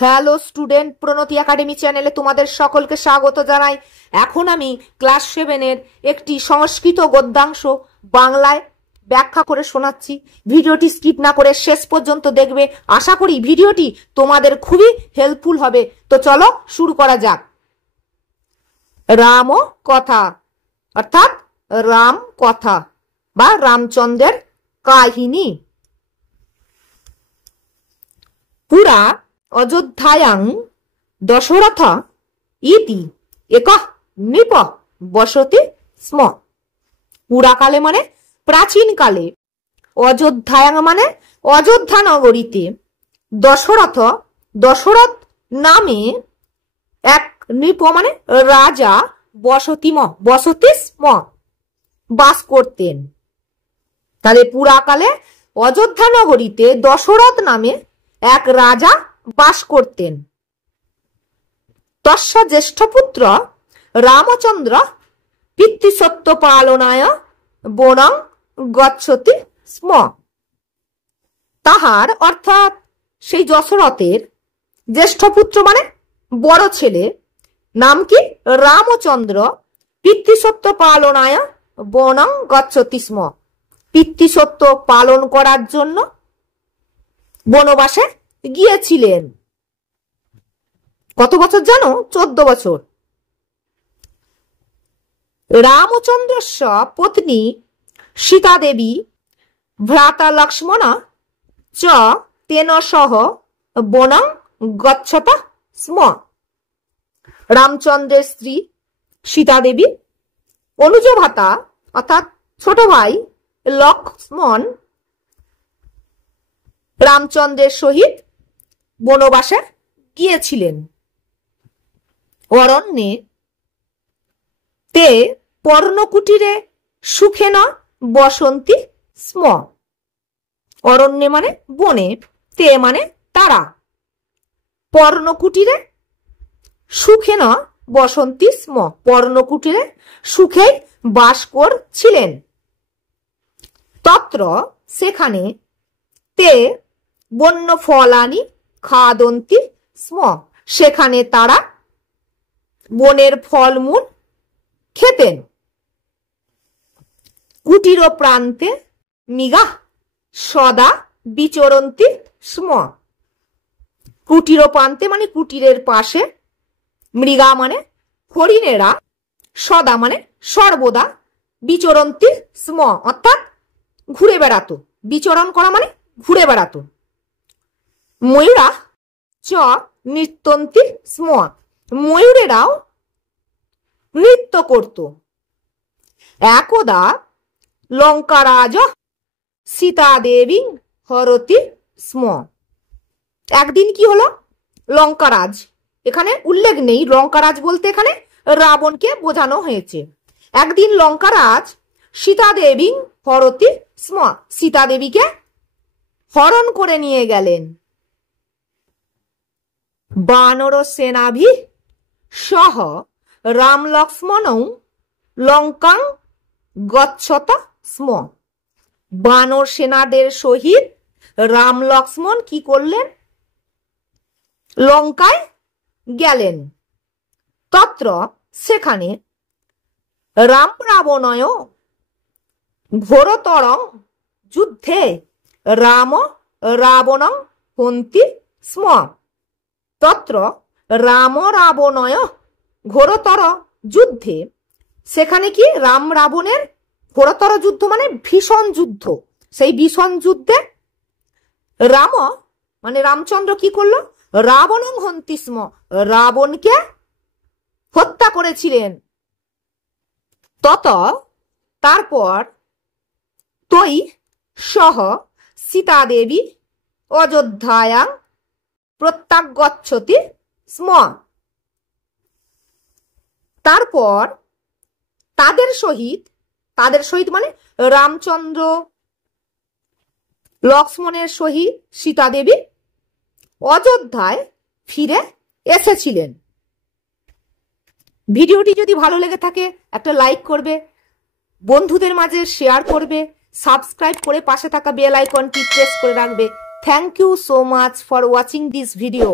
Hello student, প্রণতি academy চ্যানেলে তোমাদের সকলকে স্বাগত জানাই। এখন আমি ক্লাস 7-এর একটি সংস্কৃত গদ্যাংশ বাংলায় ব্যাখ্যা করে শোনাচ্ছি। ভিডিওটি স্কিপ না করে শেষ পর্যন্ত দেখবে। আশা করি ভিডিওটি তোমাদের খুবই হেল্পফুল হবে। তো চলো শুরু করা যাক। রাম কথা অর্থাৎ রাম কথা বা রামচন্দ্রের কাহিনী। পুরা অযোধ্যায়াং দশরথ ইতি একঃ নৃপ বসতি স্ম। পুরাকালে মানে প্রাচীন কালে, অযোধ্যায়াং মানে অযোধ্যা নগরীতে, দশরথ নামে এক নৃপ মানে রাজা বসতি স্ম বাস করতেন। তাহলে পুরাকালে অযোধ্যা নগরীতে দশরথ নামে এক রাজা বাস করতেন। তস্য জ্যেষ্ঠ পুত্র রামচন্দ্র পিতৃসত্য পালনায় বনং গচ্ছতি স্ম। তাহার অর্থাৎ সেই দশরথের জ্যেষ্ঠ পুত্র মানে বড় ছেলে নাম কি রামচন্দ্র পিতৃসত্য পালনায় বনং গচ্ছতি স্ম। পিতৃসত্য পালন করার জন্য বনবাসে গিয়েছিলেন। কত বছর জানো? 14 বছর। রামচন্দ্রস্য পত্নী সীতা দেবী ভ্রাতা লক্ষ্মণ চ তেন সহ বনং গচ্ছত স্ম। রামচন্দ্রের স্ত্রী সীতা দেবী, অনুজ ভ্রাতা অর্থাৎ ছোট ভাই লক্ষ্মণ রামচন্দ্রের সহিত বনবাসে গিয়েছিলেন। অরণ্যে তে পর্ণকুটিরে সুখেন বসন্তি স্ম। অরণ্যে মানে বনে, তে মানে তারা, পর্ণকুটিরে সুখেন বসন্তি স্ম পর্ণকুটিরে সুখে বাস করছিলেন। তত্র সেখানে তে বন্য ফলানি খাদন্তি স্ম সেখানে তারা বনের ফলমূল খেতেন। কুটির প্রান্তে মৃগা সদা বিচরন্তি স্ম। কুটির প্রান্তে মানে কুটিরের পাশে, মৃগা মানে হরিণেরা, সদা মানে সর্বদা, বিচরন্তি স্ম অর্থাৎ ঘুরে বেড়াতো। বিচরণ করা মানে ঘুরে বেড়াতো। ময়ূরা চ নৃত্যন্তি স্ম ময়ূরেরাও নৃত্য করত। একদা লঙ্কারাজ সীতা দেবী হরতি স্ম। একদিন কি হলো? লঙ্কারাজ, এখানে উল্লেখ নেই, লঙ্কারাজ বলতে এখানে রাবণকে বোঝানো হয়েছে। একদিন লঙ্কারাজ সীতা দেবী হরতি স্ম সীতা দেবীকে হরণ করে নিয়ে গেলেন। বানর সেনাভি সহ রাম লক্ষ্মণ লঙ্কাং গচ্ছত স্ম। বানর সেনাদের সহিত রাম লক্ষ্মণ কি করলেন? লঙ্কায় গেলেন। তত্র সেখানে রাম রাবণয় ঘোরতরং যুদ্ধে রাম রাবণং হন্তি স্ম। তত্র রাম রাবণয় ঘোরতর যুদ্ধে সেখানে কি রাম রাবণের ঘোরতর যুদ্ধ মানে ভীষণ যুদ্ধ। সেই ভীষণ যুদ্ধে রাম মানে রামচন্দ্র কি করলো? রাবণং হন্তি স্ম রাবণকে হত্যা করেছিলেন। তারপর তৈ সহ সীতা দেবী অযোধ্যায়াং প্রত্যাগচ্ছতি স্ম। তারপর তাদের সহিত মানে রামচন্দ্র লক্ষ্মণের সহিত সীতা দেবী অযোধ্যায় ফিরে এসেছিলেন। ভিডিওটি যদি ভালো লেগে থাকে একটা লাইক করবে, বন্ধুদের মাঝে শেয়ার করবে, সাবস্ক্রাইব করে পাশে থাকা বেল আইকনটি প্রেস করে রাখবে। Thank you so much for watching this video.